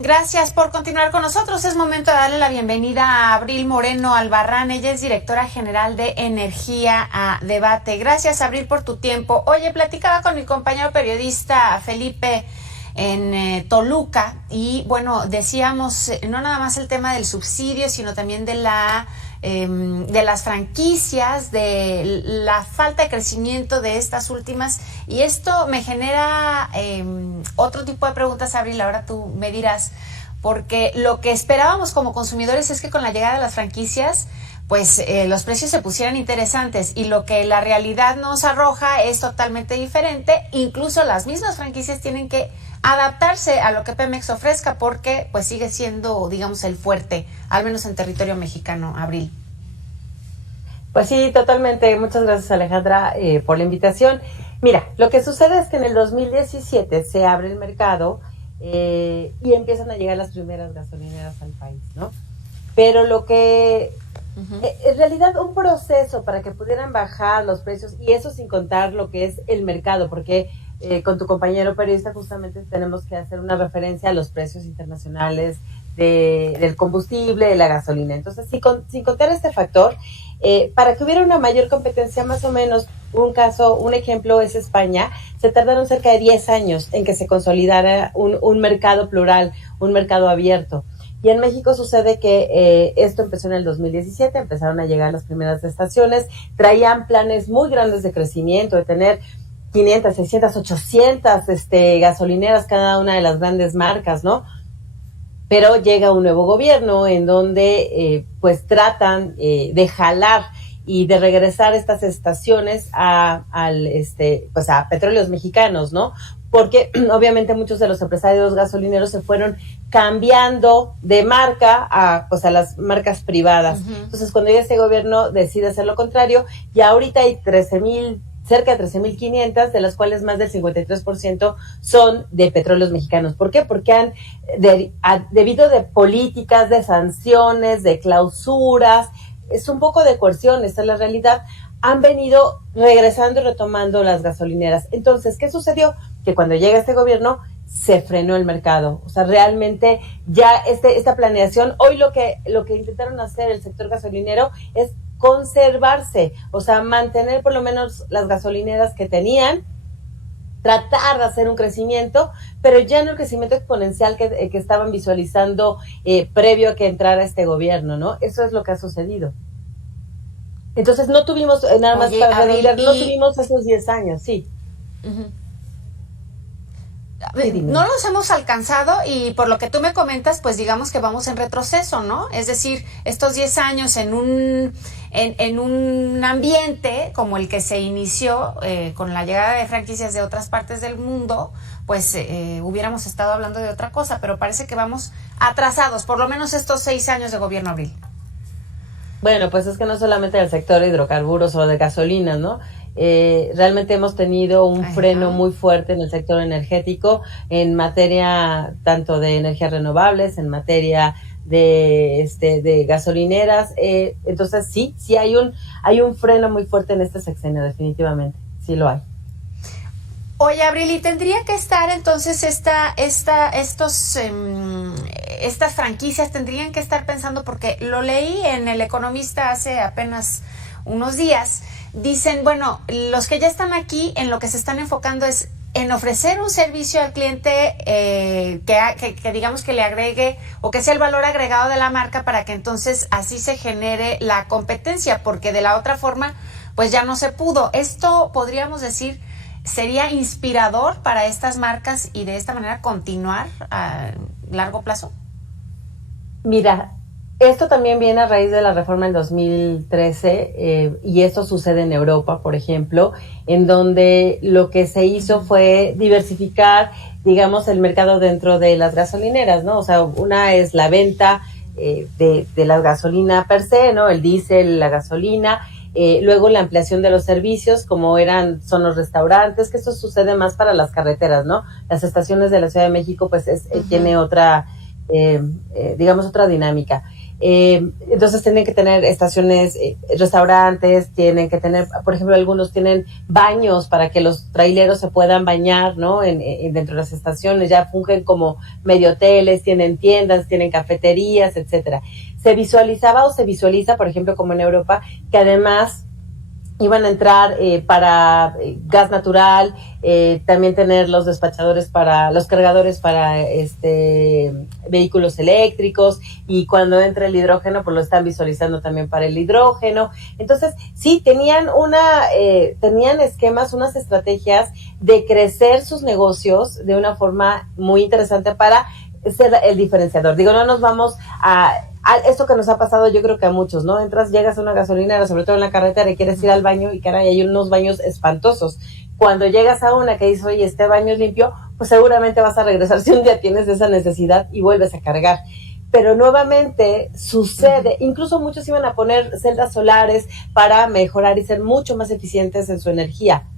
Gracias por continuar con nosotros. Es momento de darle la bienvenida a Abril Moreno Albarrán. Ella es directora general de Energía a Debate. Gracias, Abril, por tu tiempo. Oye, platicaba con mi compañero periodista Felipe en Toluca y bueno, decíamos no nada más el tema del subsidio, sino también de las franquicias, de la falta de crecimiento de estas últimas, y esto me genera otro tipo de preguntas, Abril. Ahora tú me dirás, porque lo que esperábamos como consumidores es que con la llegada de las franquicias pues los precios se pusieran interesantes, y lo que la realidad nos arroja es totalmente diferente. Incluso las mismas franquicias tienen que adaptarse a lo que Pemex ofrezca, porque pues sigue siendo, digamos, el fuerte, al menos en territorio mexicano. Abril. Pues sí, totalmente. Muchas gracias, Alejandra, por la invitación. Mira, lo que sucede es que en el 2017 se abre el mercado y empiezan a llegar las primeras gasolineras al país, ¿no? Pero lo que en realidad un proceso para que pudieran bajar los precios, y eso sin contar lo que es el mercado, porque con tu compañero periodista justamente tenemos que hacer una referencia a los precios internacionales del combustible, de la gasolina. Entonces, sin contar este factor, para que hubiera una mayor competencia, más o menos, un ejemplo es España, se tardaron cerca de 10 años en que se consolidara un mercado plural, un mercado abierto. Y en México sucede que esto empezó en el 2017, empezaron a llegar las primeras estaciones, traían planes muy grandes de crecimiento, de tener 500, 600, 800 gasolineras, cada una de las grandes marcas, ¿no? Pero llega un nuevo gobierno en donde pues tratan de jalar y de regresar estas estaciones a petróleos mexicanos, ¿no? Porque obviamente muchos de los empresarios gasolineros se fueron cambiando de marca a las marcas privadas. Uh-huh. Entonces, cuando llega este gobierno, decide hacer lo contrario, y ahorita hay cerca de 13,500, de las cuales más del 53% son de petróleos mexicanos. ¿Por qué? Porque han, debido de políticas, de sanciones, de clausuras, es un poco de coerción, esa es la realidad, han venido regresando y retomando las gasolineras. Entonces, ¿qué sucedió? Que cuando llega este gobierno, se frenó el mercado. O sea, realmente ya esta planeación, hoy lo que intentaron hacer el sector gasolinero es conservarse, o sea, mantener por lo menos las gasolineras que tenían, tratar de hacer un crecimiento, pero ya no el crecimiento exponencial que estaban visualizando previo a que entrara este gobierno, ¿no? Eso es lo que ha sucedido. Entonces no tuvimos, nada más para redondear, no tuvimos esos 10 años, sí. Uh-huh. No los hemos alcanzado, y por lo que tú me comentas, pues digamos que vamos en retroceso, ¿no? Es decir, estos 10 años en un ambiente como el que se inició con la llegada de franquicias de otras partes del mundo, pues hubiéramos estado hablando de otra cosa, pero parece que vamos atrasados, por lo menos estos 6 años de gobierno, Abril. Bueno, pues es que no solamente del sector de hidrocarburos o de gasolina, ¿no? Realmente hemos tenido un freno muy fuerte en el sector energético, en materia tanto de energías renovables, en materia de gasolineras. Entonces sí hay un freno muy fuerte en este sexenio, definitivamente, sí lo hay. Oye, Abril, ¿y tendría que estar entonces estas franquicias tendrían que estar pensando, porque lo leí en El Economista hace apenas unos días? Dicen, bueno, los que ya están aquí, en lo que se están enfocando es en ofrecer un servicio al cliente que digamos que le agregue, o que sea el valor agregado de la marca, para que entonces así se genere la competencia, porque de la otra forma pues ya no se pudo. Esto, podríamos decir, sería inspirador para estas marcas, y de esta manera continuar a largo plazo. Mira, esto también viene a raíz de la reforma del 2013 y esto sucede en Europa, por ejemplo, en donde lo que se hizo fue diversificar, digamos, el mercado dentro de las gasolineras, ¿no? O sea, una es la venta de la gasolina per se, ¿no? El diésel, la gasolina, luego la ampliación de los servicios, como son los restaurantes, que eso sucede más para las carreteras, ¿no? Las estaciones de la Ciudad de México, pues tiene otra, digamos, otra dinámica. Entonces tienen que tener estaciones, restaurantes, tienen que tener, por ejemplo, algunos tienen baños para que los traileros se puedan bañar, ¿no? Dentro de las estaciones, ya fungen como medio hoteles, tienen tiendas, tienen cafeterías, etcétera. Se visualizaba o se visualiza, por ejemplo, como en Europa, que además iban a entrar para gas natural, también tener los despachadores para, los cargadores para vehículos eléctricos, y cuando entre el hidrógeno, pues lo están visualizando también para el hidrógeno. Entonces, sí, tenían esquemas, unas estrategias de crecer sus negocios de una forma muy interesante para ser el diferenciador. Digo, no nos vamos a esto que nos ha pasado, yo creo que a muchos, ¿no? Llegas a una gasolinera, sobre todo en la carretera, y quieres ir al baño, y caray, hay unos baños espantosos. Cuando llegas a una que dices, oye, este baño es limpio, pues seguramente vas a regresar si un día tienes esa necesidad y vuelves a cargar. Pero nuevamente sucede, incluso muchos iban a poner celdas solares para mejorar y ser mucho más eficientes en su energía.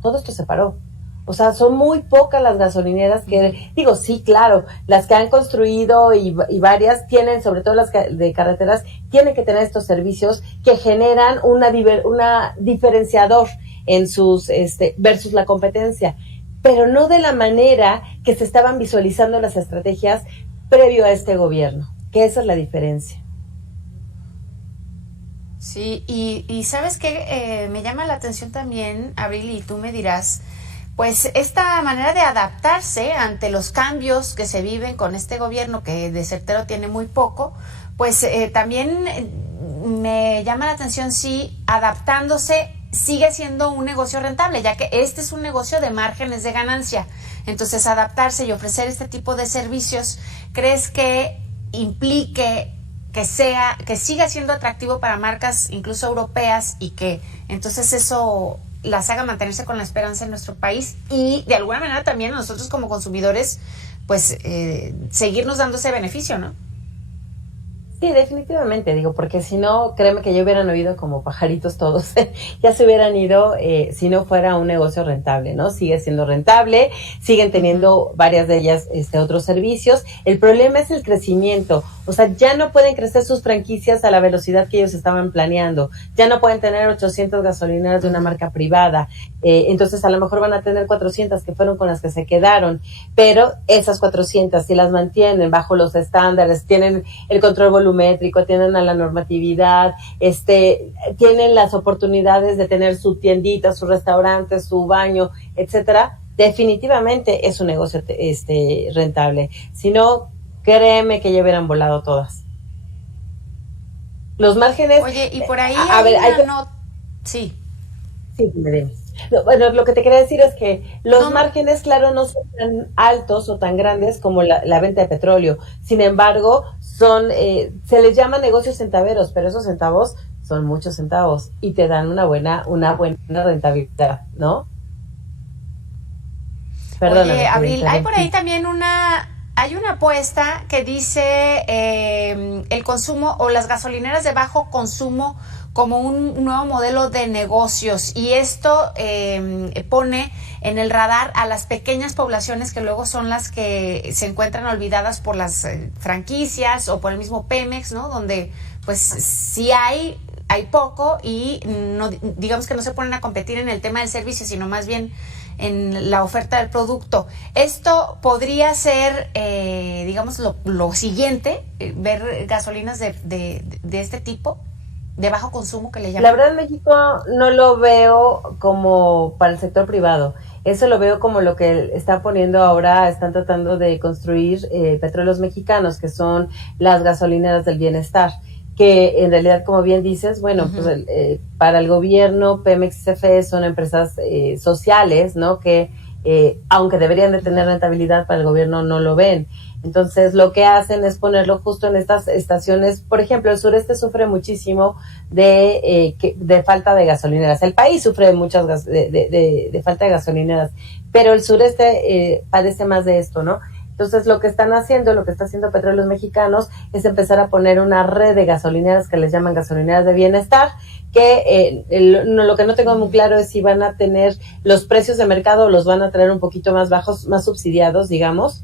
Todo esto se paró. O sea, son muy pocas las gasolineras que, digo, sí, claro, las que han construido y varias tienen, sobre todo las de carreteras, tienen que tener estos servicios que generan una diferenciador en sus, versus la competencia, pero no de la manera que se estaban visualizando las estrategias previo a este gobierno, que esa es la diferencia. Sí, y ¿sabes qué? Me llama la atención también, Abril, y tú me dirás, pues esta manera de adaptarse ante los cambios que se viven con este gobierno, que de certero tiene muy poco, pues también me llama la atención si adaptándose sigue siendo un negocio rentable, ya que este es un negocio de márgenes de ganancia. Entonces, adaptarse y ofrecer este tipo de servicios, ¿crees que implique que siga siendo atractivo para marcas incluso europeas, y que entonces eso las haga mantenerse con la esperanza en nuestro país, y de alguna manera también nosotros como consumidores pues seguirnos dando ese beneficio, ¿no? Sí, definitivamente, digo, porque si no, créeme que ya hubieran oído como pajaritos todos, ya se hubieran ido si no fuera un negocio rentable, ¿no? Sigue siendo rentable, siguen teniendo varias de ellas otros servicios. El problema es el crecimiento, o sea, ya no pueden crecer sus franquicias a la velocidad que ellos estaban planeando, ya no pueden tener 800 gasolineras de una marca privada, entonces a lo mejor van a tener 400 que fueron con las que se quedaron, pero esas 400 si las mantienen bajo los estándares, tienen el control volumétrico, tienen a la normatividad, tienen las oportunidades de tener su tiendita, su restaurante, su baño, etcétera, definitivamente es un negocio rentable. Si no, créeme que ya hubieran volado todas. Los márgenes... Oye, y por ahí Sí. Sí, me dime. Bueno, lo que te quería decir es que los márgenes, claro, no son tan altos o tan grandes como la venta de petróleo. Sin embargo, se les llama negocios centaveros, pero esos centavos son muchos centavos y te dan una buena rentabilidad, ¿no? Perdóname. Oye, Abril, hay por ahí también hay una apuesta que dice el consumo o las gasolineras de bajo consumo como un nuevo modelo de negocios, y esto pone en el radar a las pequeñas poblaciones que luego son las que se encuentran olvidadas por las franquicias o por el mismo Pemex, ¿no? Donde pues sí hay poco, y no, digamos que no se ponen a competir en el tema del servicio, sino más bien en la oferta del producto. Esto podría ser, digamos, lo siguiente, ver gasolinas de este tipo, de bajo consumo, que le llaman. La verdad, en México no lo veo como para el sector privado. Eso lo veo como lo que están poniendo ahora, están tratando de construir Petróleos Mexicanos, que son las gasolineras del bienestar, que en realidad, como bien dices, bueno, pues para el gobierno, Pemex y CFE son empresas sociales, ¿no? Que aunque deberían de tener rentabilidad, para el gobierno no lo ven. Entonces, lo que hacen es ponerlo justo en estas estaciones. Por ejemplo, el sureste sufre muchísimo de falta de gasolineras. El país sufre muchas de falta de gasolineras, pero el sureste padece más de esto, ¿no? Entonces, lo que está haciendo Petróleos Mexicanos es empezar a poner una red de gasolineras que les llaman gasolineras de bienestar, que lo que no tengo muy claro es si van a tener los precios de mercado o los van a traer un poquito más bajos, más subsidiados, digamos.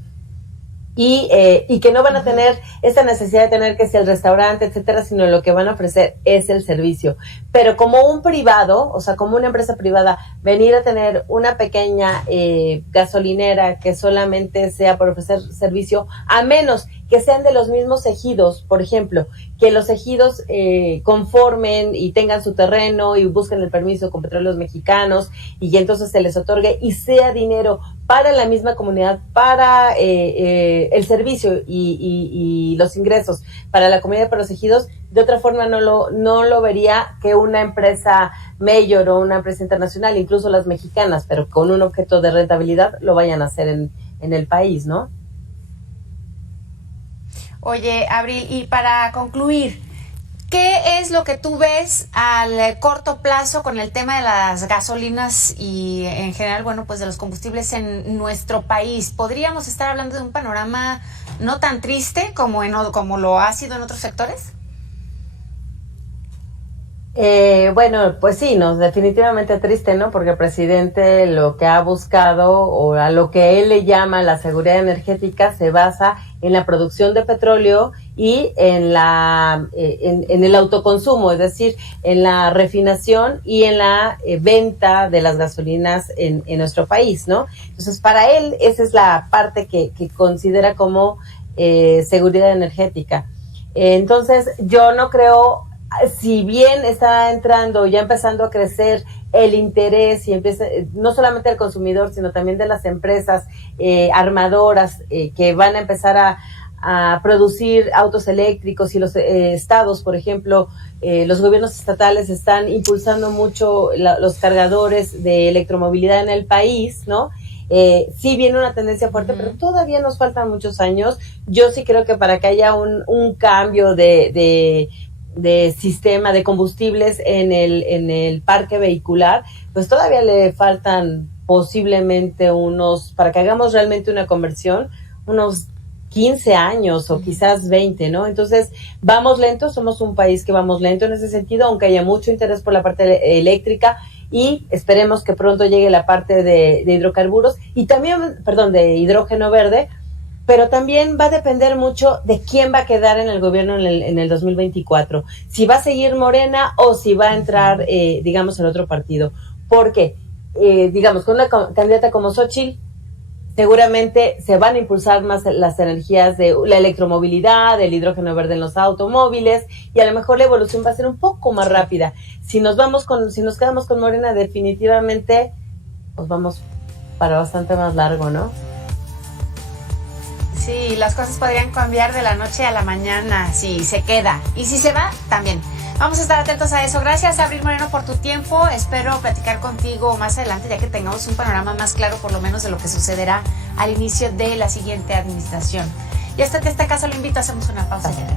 y que no van a tener esta necesidad de tener que ser el restaurante, etcétera, sino lo que van a ofrecer es el servicio. Pero como un privado, o sea, como una empresa privada, venir a tener una pequeña gasolinera que solamente sea por ofrecer servicio, a menos que sean de los mismos ejidos, por ejemplo, que los ejidos conformen y tengan su terreno y busquen el permiso con Petróleos Mexicanos y que entonces se les otorgue y sea dinero para la misma comunidad, para el servicio y los ingresos para la comunidad, para los ejidos. De otra forma no lo vería que una empresa mayor o una empresa internacional, incluso las mexicanas, pero con un objeto de rentabilidad, lo vayan a hacer en el país, ¿no? Oye, Abril, y para concluir, ¿qué es lo que tú ves al corto plazo con el tema de las gasolinas y en general, bueno, pues de los combustibles en nuestro país? ¿Podríamos estar hablando de un panorama no tan triste como lo ha sido en otros sectores? Bueno, pues sí, no, definitivamente triste, ¿no? Porque el presidente lo que ha buscado o a lo que él le llama la seguridad energética se basa en la producción de petróleo y en el autoconsumo, es decir, en la refinación y en la venta de las gasolinas en nuestro país, ¿no? Entonces, para él esa es la parte que considera como seguridad energética. Entonces, yo no creo, si bien está ya empezando a crecer el interés y empieza, no solamente del consumidor, sino también de las empresas armadoras que van a empezar a producir autos eléctricos y los estados, por ejemplo, los gobiernos estatales están impulsando mucho los cargadores de electromovilidad en el país, ¿no? Sí viene una tendencia fuerte, pero todavía nos faltan muchos años. Yo sí creo que para que haya un cambio de sistema de combustibles en el parque vehicular, pues todavía le faltan posiblemente para que hagamos realmente una conversión, unos 15 años o quizás 20, ¿no? Entonces, vamos lento, somos un país que vamos lento en ese sentido, aunque haya mucho interés por la parte eléctrica y esperemos que pronto llegue la parte de hidrocarburos y también, de hidrógeno verde, pero también va a depender mucho de quién va a quedar en el gobierno en el 2024. Si va a seguir Morena o si va a entrar, digamos, el otro partido. Porque, digamos, con una candidata como Xóchitl, seguramente se van a impulsar más las energías de la electromovilidad, el hidrógeno verde en los automóviles, y a lo mejor la evolución va a ser un poco más rápida. Si nos quedamos con Morena, definitivamente, pues vamos para bastante más largo, ¿no? Sí, las cosas podrían cambiar de la noche a la mañana si se queda. Y si se va, también. Vamos a estar atentos a eso. Gracias, Abril Moreno, por tu tiempo. Espero platicar contigo más adelante, ya que tengamos un panorama más claro, por lo menos, de lo que sucederá al inicio de la siguiente administración. Y hasta que este caso lo invito, hacemos una pausa ya.